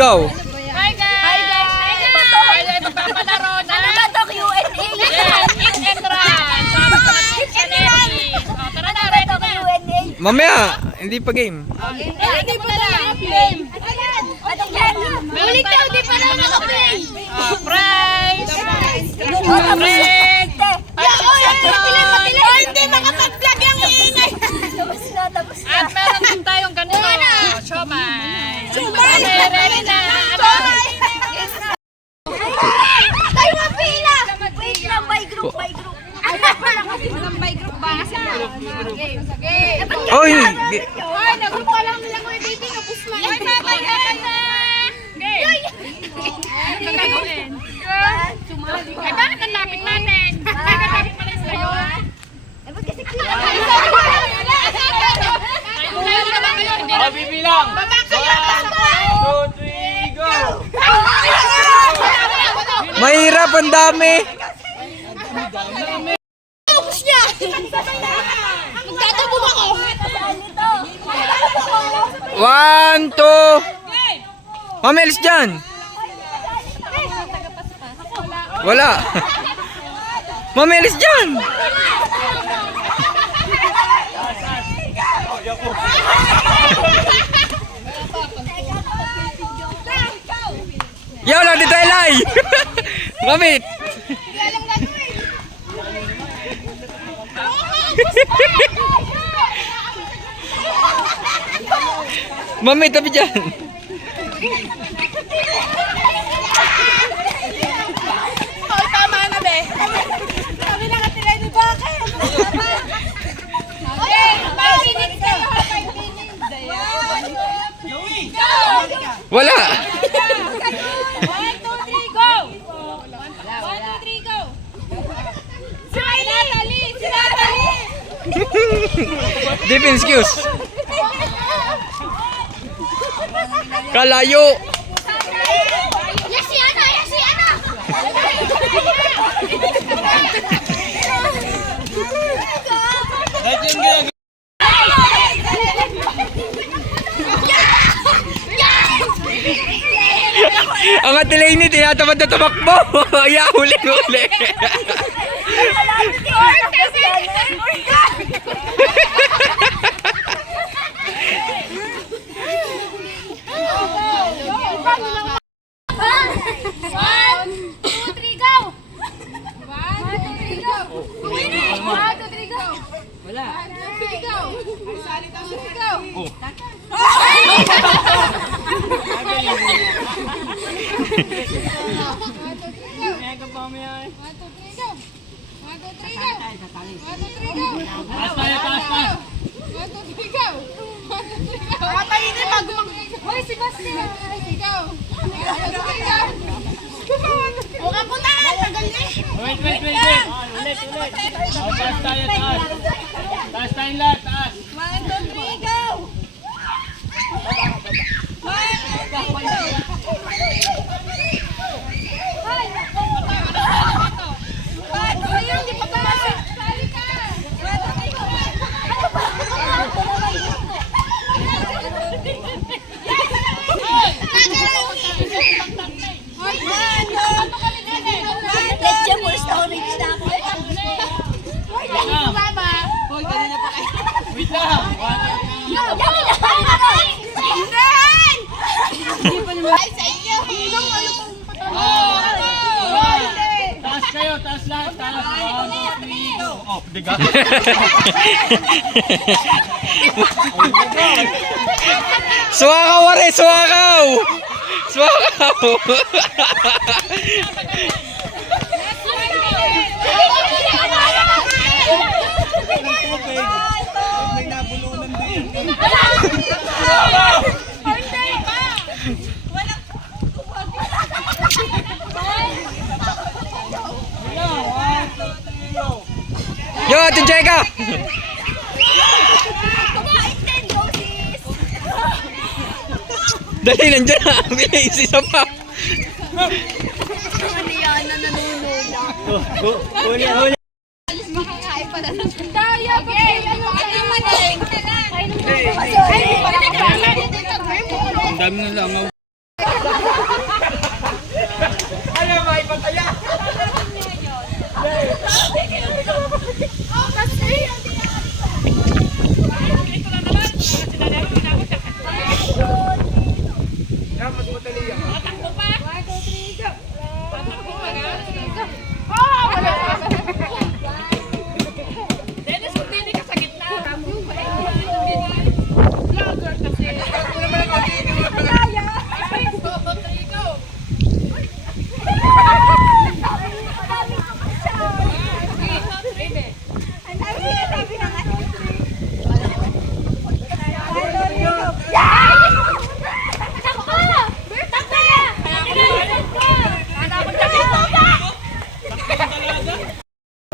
go! Hi guys! Hi guys! Hi guys! Magpapalaro na. Ano ba ito? Q&A? Yes! Eat and run! Sabi ko na pizza Nelly. Tara na, ready na. Q&A? Mamaya, hindi pa game. Hindi pa na game. Anong game? Ulit daw, di pa na naka-play. Prize! Hindi makapag-vlog yung iingay. Tapos na. At meron din tayong ganito. Siomay. Okay, ready na. Tayo nga pila. Wait lang, by group. Walang by group ba? Game. Oy! Ay, nag-group ka lang nila ko yung baby. Nabus na. Ay, babay na. Game. Ano gagawin? Ay, bakit ang lapit natin? Nagkatapit pala sa'yo. Eh, ba't kasi pila? Bibilang! Baba kayo! 2, 3, go! Mahirap, ang dami! Tapos niya! Magtatabong ako! 1, 2... Mamilis dyan! Wala! Mamilis dyan! Yaw lang dito Eli! Gamit! Mami, tabi dyan! Oh, tama na be! Sabi na nga tila ni bakit? Okay, 5 minutes kayo! 5 minutes! Go! Wala! 1, 2, 3, go! 1, 2, 3, go! Sinatali! Defense cues! Kalayo! Yes, si Ana! Yes, si Ana! Ang atilay ni tinatamad na tumakbo! Ya, huli! Wait. Ulit. Taas tayo, taas. Taas tayong lahat, taas. 1, 2, 3, go! Wait lang. Taas kayo, taas lahat, taas. 1, 2, 3, go. Oh, diga. Suwakaw, wari! Suwakaw! Suwakaw! May nabulunan din. Yo, Ate Jeka! Dali, nandiyan na! Bilis, isa pa! Huli. Daya, Ang dami na langaw. Ayaw, maipataya. Ito na naman. Sinalero, inabot ka. Dapat matali yan. Tatakbo pa. Tatakbo pa ka. Dennis, kung hindi ka sa gitna. Vlogger kasi. Ako naman ang katingin. Ay, go.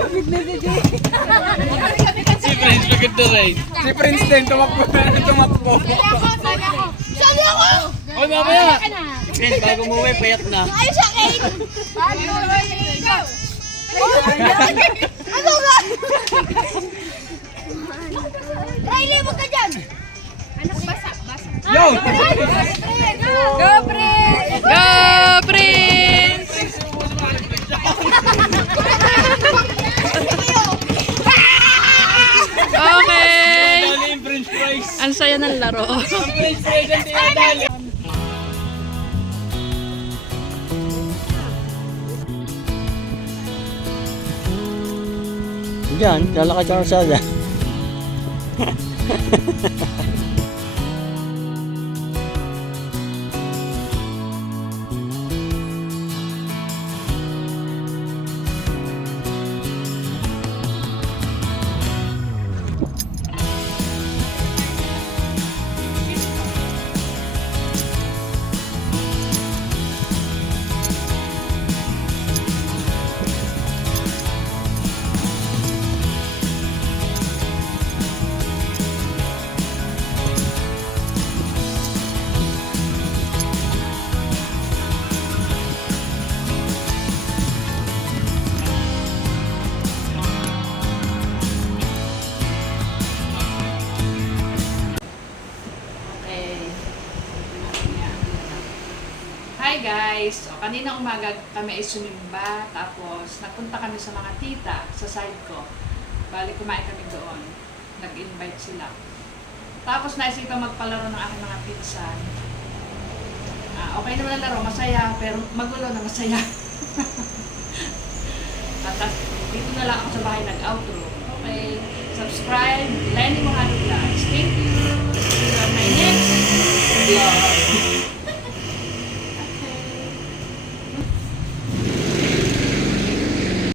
Si Prince, look at the rain. Si Prince din, tumakbo. Sabi ako! Oy, mamaya! Prince, bago umuwi, payat na. Ayos sa akin! Ano ba? Riley, wag ka dyan! Yo! Go, Prince! Go, Prince! Okay. Dali yung French fries. Ang saya ng laro. Ang French fries ang tinadali. Diyan, lalakad ka sa sada. Okay. Hi guys! O, kanina umaga kami ay sumimba, tapos nagpunta kami sa mga tita sa side ko. Bali, kumain kami doon. Nag-invite sila. Tapos naisipan magpalaro ng aking mga pinsan. Okay naman ang laro, masaya, pero magulo na masaya. At dito na lang ako sa bahay nag-outro. Okay, subscribe, Lenny Mohano Vlogs. Thank you. See you on my next vlog.